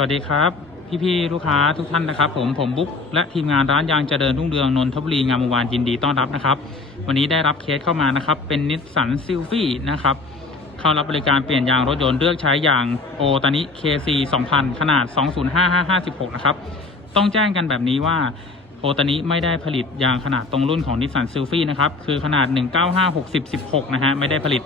วัสดีครับ พี่ๆลูกค้าทุกท่านนะครับ ผมผมบุ๊กและทีมงานร้านยางเจริญรุ่งเรืองนนทบุรีงามวงวานยินดีต้อนรับนะครับ วันนี้ได้รับเคสเข้ามานะครับ เป็นนิสสันซิลฟี่นะครับเข้ารับบริการเปลี่ยนยางรถยนต์เลือกใช้ยางโอตานิ KC 2000 ขนาด 205556 นะครับ ต้องแจ้งกันแบบนี้ว่าโอตานิไม่ได้ผลิตยางขนาดตรงรุ่นของนิสสันซิลฟี่นะครับ คือขนาด 195 60 16 นะฮะ ไม่ได้ผลิต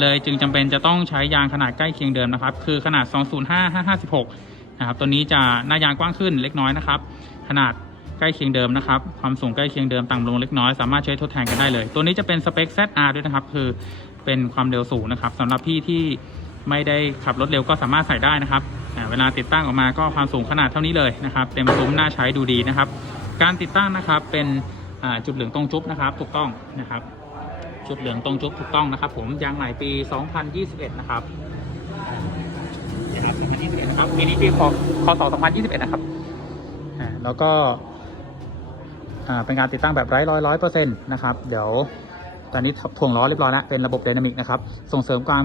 เลยจึงจำเป็นจะต้องใช้ยางขนาดใกล้เคียงเดิมนะครับ คือขนาด 205 56 นะครับตัวนี้จะหน้ายางกว้างขึ้นเล็กน้อยนะครับ ขนาดใกล้เคียงเดิมนะครับ ความสูงใกล้เคียงเดิมต่ำลงเล็กน้อยสามารถใช้ทดแทนกันได้เลย ตัวนี้จะเป็นสเปค ZR ด้วยนะครับ คือเป็นความเร็วสูงนะครับสำหรับพี่ที่ไม่ได้ขับรถเร็วก็สามารถใส่ได้นะครับเวลาติดตั้งออกมาก็ความสูงขนาดเท่านี้เลยนะครับเต็มซุ้มน่าใช้ดูดีนะครับ การติดตั้งนะครับเป็นจุดเหลืองตรงจุ๊บนะครับถูกต้องนะครับจุดเหลืองตรงจุ๊บถูกต้องนะครับ ผมยางใหม่ปี 2021 นะครับ นะครับ2021นะครับปีนี้ปีคคศ2021 นะครับอ่าแล้วก็อ่าเป็นการติดตั้งแบบไร้ร้อยร้อยเปอร์เซ็นต์นะครับ เดี๋ยวตอนนี้ถ่วงล้อเรียบร้อยแล้วเป็นระบบไดนามิกนะครับ ส่งเสริมการ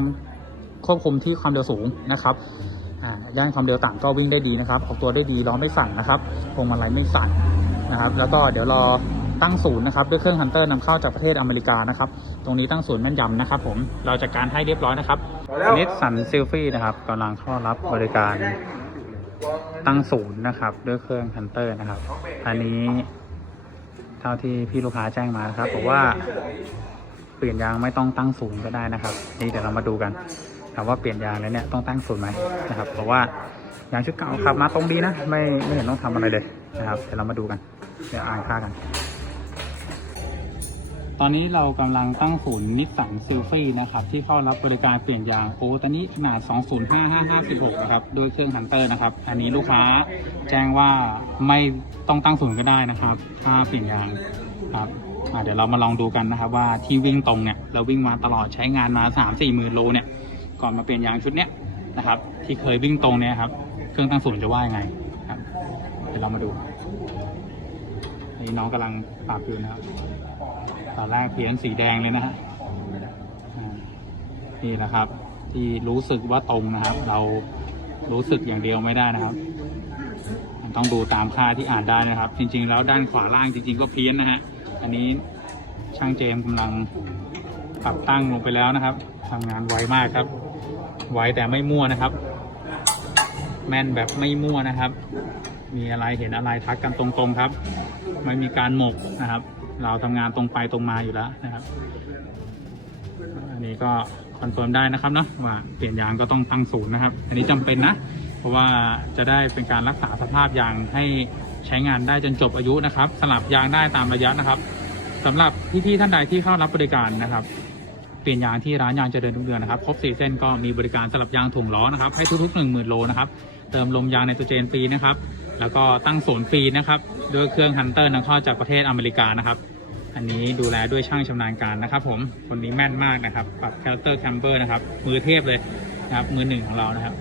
ควบคุมที่ความเร็วสูงนะครับย่านความเร็วต่ำก็วิ่งได้ดีนะครับ ออกตัวได้ดีล้อไม่สั่นนะครับพวงมาลัยไม่สั่นนะครับ แล้วก็เดี๋ยวรอ ตั้งศูนย์นะครับด้วยเครื่องฮันเตอร์นำเข้าจากประเทศอเมริกานะครับตรงนี้ตั้งศูนย์แม่นยำนะครับผมเราจัดการให้เรียบร้อยนะครับนิสสันซิลฟี่นะครับกำลังเข้ารับบริการตั้งศูนย์นะครับด้วยเครื่องฮันเตอร์นะครับ อันนี้เท่าที่พี่ลูกค้าแจ้งมานะครับบอกว่าเปลี่ยนยางไม่ต้องตั้งศูนย์ก็ได้นะครับ นี่เดี๋ยวเรามาดูกันถามว่าเปลี่ยนยางแล้วเนี่ยต้องตั้งศูนย์ไหมนะครับเพราะว่ายางชุดเก่าขับมาตรงดีนะ ไม่ไม่เห็นต้องทำอะไรเลยนะครับเดี๋ยวเรามาดูกัน เดี๋ยวอ่านค่ากัน ตอนนี้เรากำลังตั้งศูนย์นิสสันซิลฟี่นะครับที่เข้ารับบริการเปลี่ยนยางโอ้ตอนนี้ขนาด 205556 นะครับโดยเครื่องฮันเตอร์นะครับ อันนี้ลูกค้าแจ้งว่าไม่ต้องตั้งศูนย์ก็ได้นะครับ ถ้าเปลี่ยนยางครับเดี๋ยวเรามาลองดูกันนะครับว่าที่วิ่งตรงเนี่ยเราวิ่งมาตลอดใช้งานมา 3 4หมื่นโลเนี่ยก่อนมาเปลี่ยนยางชุดเนี้ยนะครับ ที่เคยวิ่งตรงเนี่ยครับ เครื่องตั้งศูนย์จะว่ายังไงครับเดี๋ยวเรามาดู นี่น้องกำลังปรับอยู่นะครับตอนแรกเพียนสีแดงเลยนะฮะนี่แหละครับ ที่รู้สึกว่าตรงนะครับ เรารู้สึกอย่างเดียวไม่ได้นะครับ ต้องดูตามค่าที่อ่านได้นะครับ จริง ๆ แล้วด้านขวาล่างจริง ๆ ก็เพี้ยนนะฮะอันนี้ช่างเจมส์กำลังปรับตั้งลงไปแล้วนะครับทำงานไวมากครับ ไวแต่ไม่มั่วนะครับ แม่นแบบไม่มั่วนะครับ มีอะไรเห็นอะไรทักกันตรงๆครับ ไม่มีการหมกนะครับ เราทำงานตรงไปตรงมาอยู่แล้วนะครับ อันนี้ก็คอนเฟิร์มได้นะครับเนาะว่าเปลี่ยนยางก็ต้องตั้งศูนย์นะครับ อันนี้จำเป็นนะ เพราะว่าจะได้เป็นการรักษาสภาพยางให้ใช้งานได้จนจบอายุนะครับ สลับยางได้ตามระยะนะครับสำหรับพี่ๆท่านใดที่เข้ารับบริการนะครับ เปลี่ยนยางที่ร้านยางเจริญทุกเดือนนะครับ ครบ4เส้นก็มีบริการสลับยางถ่วงล้อนะครับให้ทุกๆ 1 0,000 โลนะครับ เติมลมยางในตัวเจนฟรีนะครับ แล้วก็ตั้งศูนย์ฟรีนะครับด้วยเครื่องฮันเตอร์นำเข้าจากประเทศอเมริกานะครับ อันนี้ดูแลด้วยช่างชำนาญการนะครับ ผม คนนี้แม่นมากนะครับ ปรับแคลเตอร์แคมเบอร์นะครับ มือเทพเลยนะครับ มือหนึ่งของเรานะครับ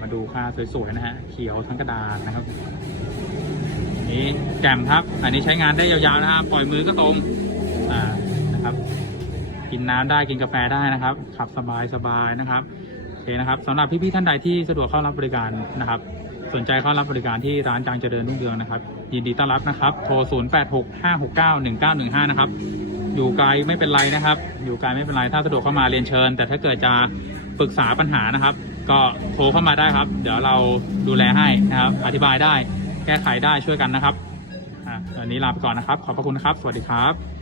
มาดูค่าสวยๆนะฮะ เขียวทั้งกระดานนะครับนนี้แจ่มครับ อันนี้ใช้งานได้ยาวๆนะครับ ปล่อยมือก็ตรง อ่า นะครับ กินน้ำได้กินกาแฟได้นะครับขับสบายสบายนะครับโอเคนะครับสำหรับพี่ๆท่านใดที่สะดวกเข้ารับบริการนะครับ สนใจเข้ารับบริการที่ร้านจางเจริญรุ่งเรืองนะครับ ยินดีต้อนรับนะครับ โทร 0 8 6 5 6 9 1 9 1 5 นะครับ อยู่ไกลไม่เป็นไรนะครับ อยู่ไกลไม่เป็นไรถ้าสะดวกเข้ามาเรียนเชิญ แต่ถ้าเกิดจะปรึกษาปัญหานะครับ ก็โทรเข้ามาได้ครับ เดี๋ยวเราดูแลให้นะครับ อธิบายได้แก้ไขได้ช่วยกันนะครับอะวันนี้ลาไปก่อนนะครับ ขอบพระคุณนะครับ สวัสดีครับ